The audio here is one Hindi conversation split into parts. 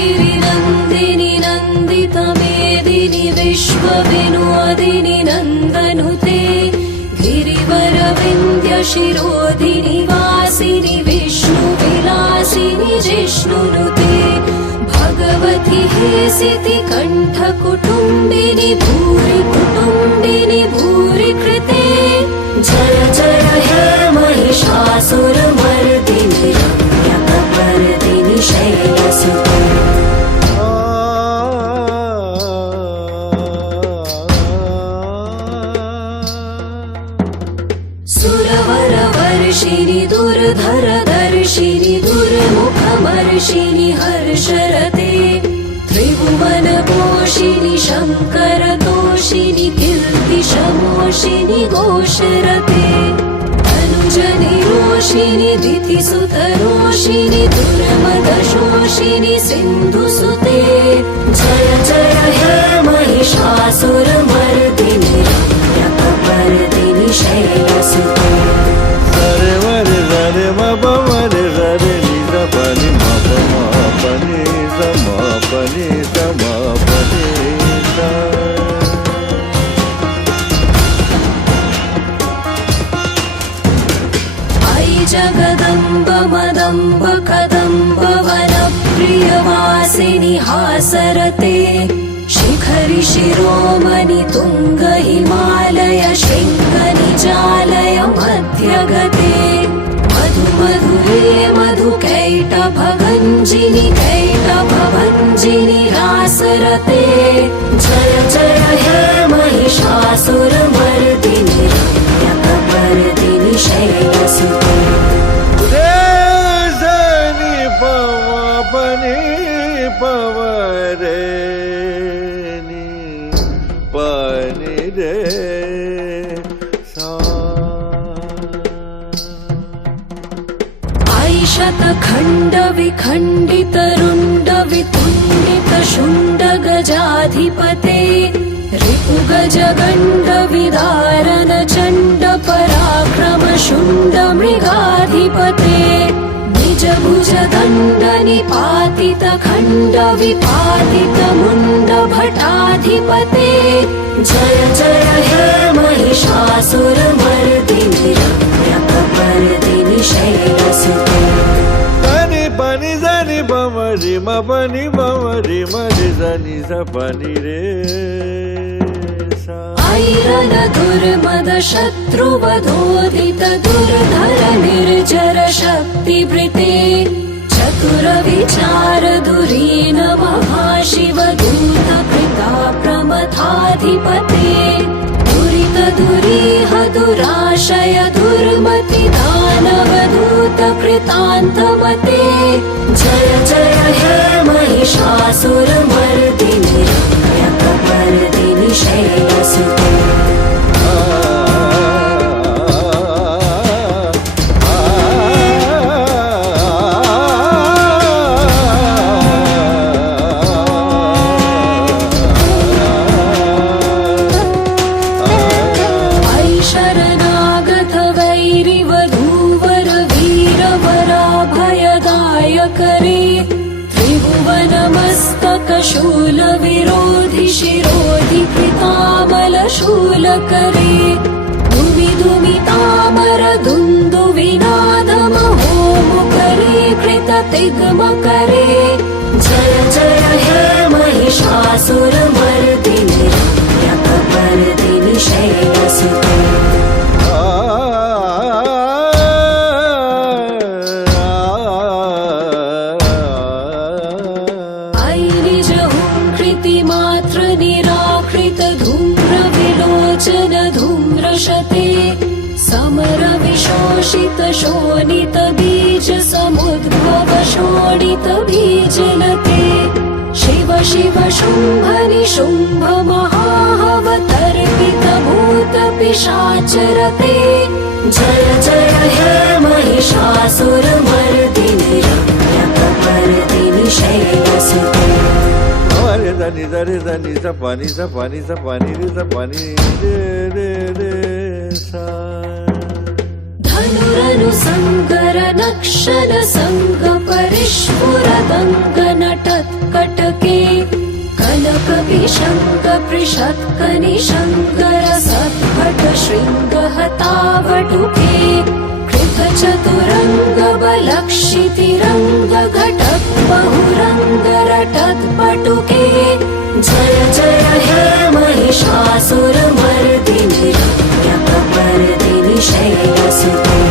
गिरिनन्दिनि नन्दितमेदिनि विश्वविनोदिनि नन्दनुते गिरिवरविन्द्यशिरोधिनि वासिनि विष्णुविलासिनि जिष्णुनुते भगवति हेसिति कण्ठकुटुम्बिनि भूरि कुटुम्बिनि भूरि कृते जय जय हे महिषासुरमर्दिनि रम्यकपर्दिनि शैलसुते सुरवरवर्षिणि दुर्धरदर्शिनि दुर्मुखमर्षिणि हर्षरते त्रिभुवनपोषिणि शङ्करतोषिणि कीर्तिशमोषिनि घोषरते अनुजनिरोषिणि दितिसुतरोषिणि दुर्मदशोषिनि सिन्धुसुते जय जय हे महिषासुरमर्दिनि रम्यकपर्दिनि शैलसुते जगदम्ब मदम्ब कदम्ब वनप्रियवासिनि हासरते शिखरि शिरोमणि तुङ्ग हिमालय शृङ्गनिजालय मध्यगते मधु मधुरे मधुकैटभगञ्जिनि कैटभभञ्जिनि हासरते जय जय हे महिषासुरमर्दिनि रम्यकपर्दिनि शैलसुते शतखण्ड विखण्डित रुण्ड वितुण्डित शुण्ड गजाधिपते रिपुगज गण्ड विदारण चण्ड पराक्रम शुण्ड मृगाधिपते निज भुज दण्ड निपातित खण्ड विपातित मुण्ड भटाधिपते जय जय हे Mahishasuramardini रम्यकपर्दिनि शैलसुते pani zani bamari ma pani bamari mari zani sa pani re sa Aron दुर्मद शत्रुवधोदित दुर्धर निर्जर शक्तिवृते चतुर विचार दुरीन महाशिव दूत कृता प्रमथाधिपते दुरित दुरीह दुराशय दुर्मति दानवदूत कृतान्तमते जय जय हे महिषासुरमर्दिनि रम्यकपर्दिनि शैलसुते शूल विरोधि शिरोधि कृतामल शूल करे दुमि दुमि तामर धुन्दु विनादम होम करे कृत तिग्म करे जय जय हे महिषासुरमर्दिनि रम्यकपर्दिनि शैलसुते समर विशोषित शोणित बीज समुद्भव शोणित बीजलते शिव शिव शुम्भ निशुम्भ महावतर्पित भूत पिशाचरते जय जय हे महिषासुरमर्दिनि रम्यकपर्दिनि शैलसुते దని దరి దని స pani స pani స pani రి స pani రే రే రే సా धनुरनु संकर नक्षल संग परिष्पुर दंग नटत्क निशङ्क पृषत्क निशङ्कर सत्पट शृङ्गहतावटुके कृतचतुरङ्ग बलक्षितिरङ्ग घटक बहुरङ्ग रटत्पटुके जय जय हे महिषासुरमर्दिनि रम्यकपर्दिनि शैलसुते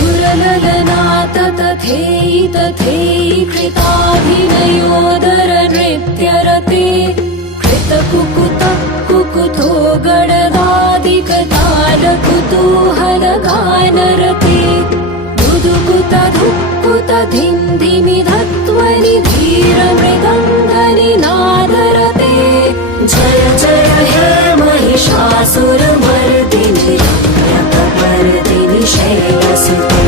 सुरललनाथ तथेयि तथेयि कृताभिनयोदर नृत्यरते कृतकुकुत कुकुतो गणदादिकताल कुतूहलगानरते दुदुकुत धुक्कुत धिन्धिमि धत्वनि धीरमृदङ्गनि नादरते जय जय हे महिषासुरमर्दिनि रम्यकपर्दिनि शैलसुते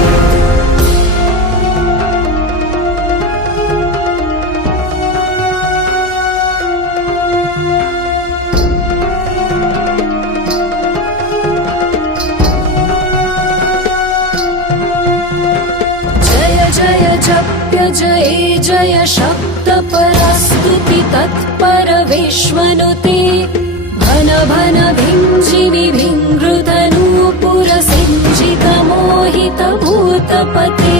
जप्य जये जय शब्द परस्तुति तत्पर विश्वनुते भन भन भिञ्जिनि भिङ्गृतनूपुर सिञ्जित मोहित भूतपते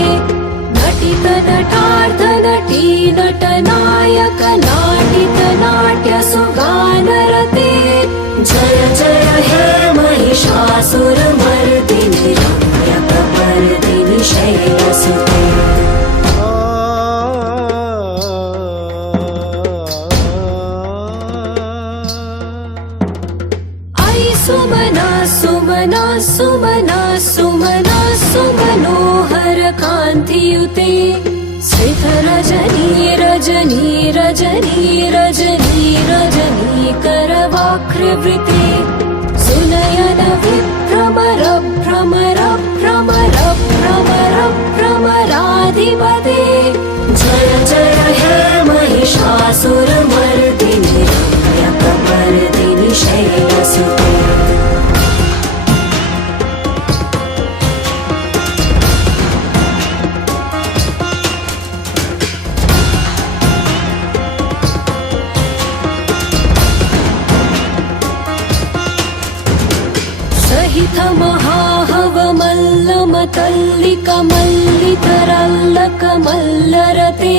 नटित नटार्थ नटी नटनायक नाटित नाट्य सुगानरते जय जय हे महिषासुरमर्दिनि रम्यकपर्दिनि शैलसुते सुमना सुमना सुमना सुमना सुमनोहर कान्तियुते स्मित रजनी रजनी रजनी रजनी रजनी करवाकृवृते सुनयन विभ्रमर भ्रमर भ्रमर भ्रमर भ्रमराधिपते जय जय हे महिषासुरमर्दिनि रम्यकपर्दिनि शैलसुते सहित महाहव मल्लमतल्लिक मल्लितरल्लक मल्लरते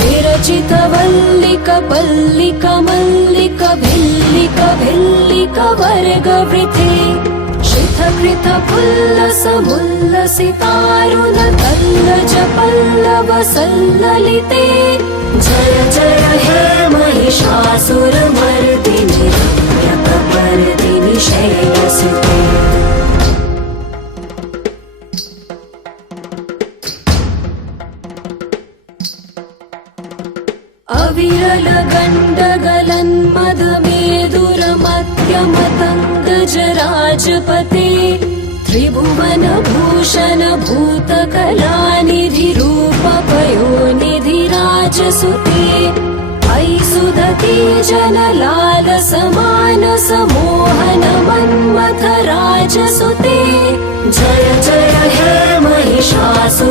विरचित वल्लिक पल्लिक मल्लिक भिल्लिक भिल्लिक वर्गवृते शिखकृत पुल्लस मुल्लसितारुण तल्लज पल्लव सल्ललिते जय जय हे महिषासुरमर्दिनि रम्यकपर्दिनि शैलसुते अविरल गण्डगलन्मदमेदुरमध्यमतङ्गजराजपते त्रिभुवन भूषण भूतकलानिधि रूपपयोनिधि राजसुते अयि सुदति जनलाल समानस मोहन मन्मथ राजसुते जय जय हे महिषासुरमर्दिनि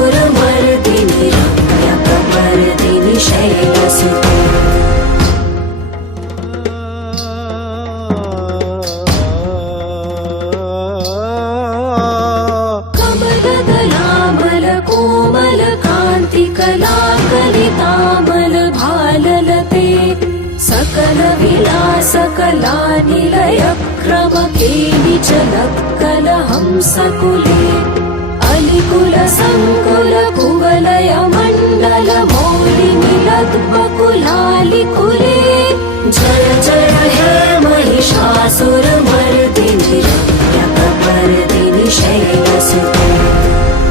रम्यकपर्दिनि शैलसुते कमलदलामल कोमल कान्ति कलाकलितामल भाललते सकल विलास कलानिलय क्रम केलि चलत्कल हंसकुले अलिकुल संकुल कुवलय मण्डल मौलिमिलद्बकुलालिकुले जय जय हे Mahishasuramardini रम्यकपर्दिनि शैलसुते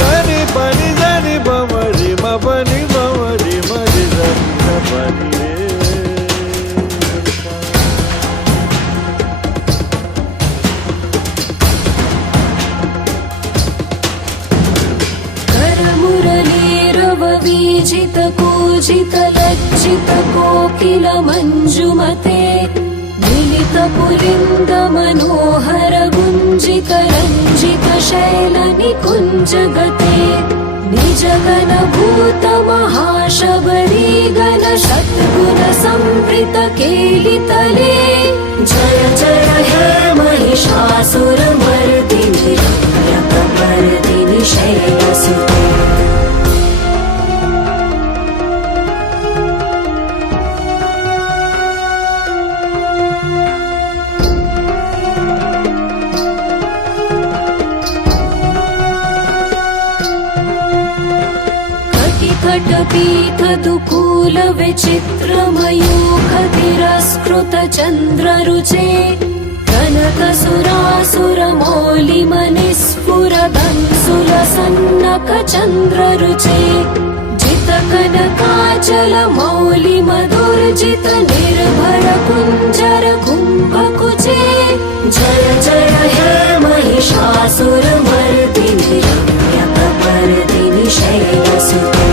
pani pani dani bamari ma pani bamari mari dani pani कर मुरली रव वीजित कूजित लज्ज कोकिल मञ्जुमते मिलित पुलिन्द मनोहर गुञ्जित रञ्जित शैल निकुञ्जगते निजगन भूत महाशबरी गण शतगुण संवृत केलितले जय जय हे महिषासुरमर्दिनि रम्यकपर्दिनि शैलसुते पीठ दुकूल विचित्र मयूख तिरस्कृत चन्द्र रुचे कनक सुरासुर मौलि मनिस्फुर दंसुल सन्नक चन्द्र रुचे जित कनकाचल मौलि मधुर्जित निर्भर कुञ्जर कुम्भकुचे जय जय हे महिषासुरमर्दिनि रम्यकपर्दिनि शैलसुते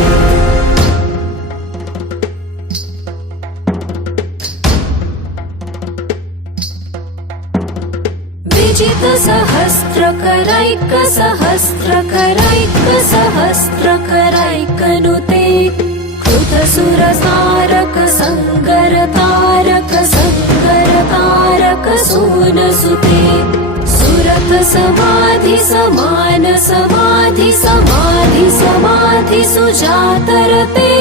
विजित सहस्त्रकरैक सहस्त्रकरैक सहस्त्रकरैकनुते कृत सुरसारक संगर तारक सोनसुते सुरथ समाधि समान समाधि समाधि समाधि सुजातरते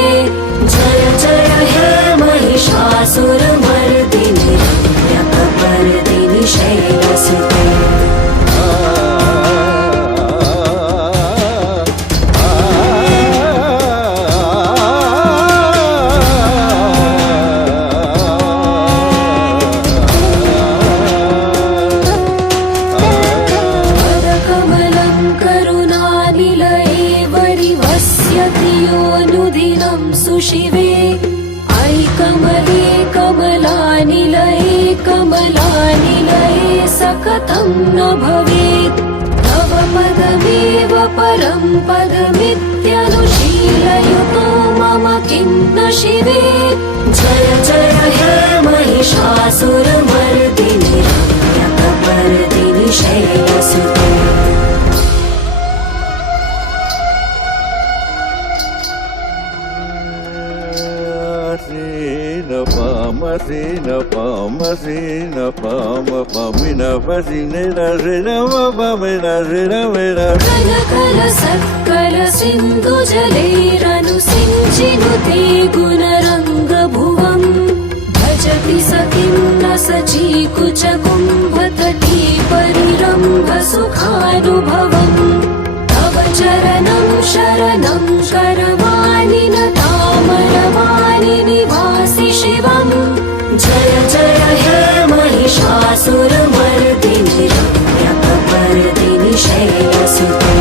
जय जय हे महिषासुरमर्दिनि रम्यकपर्दिनि शैलसुते शिवे ऐ कमले कमलानिलये कमलानिलये सकतं न भवेत् तव पदमेव परं पदमित्यनुशीलयतो मम किं न शिवे जय जय हे Mahishasuramardini रम्यकपर्दिनि शैलसुते Sina pama sina pama pamina pasina sina pamina sina mera कल कल सत्कल सिन्धु जलैरनुसिञ्चिनुते गुणरङ्ग भुवम् भजति सखिं न सचीकुच कुम्भतटी परिरम्भ सुखानुभवम् तव चरणं शरणं करवाणि न तामरवाणि निवासि शिवम् जय जय हे महिषासुरमर्दिनि रम्यकपर्दिनि शैलसुते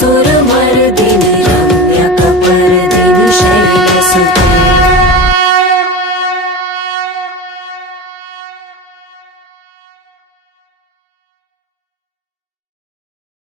सुर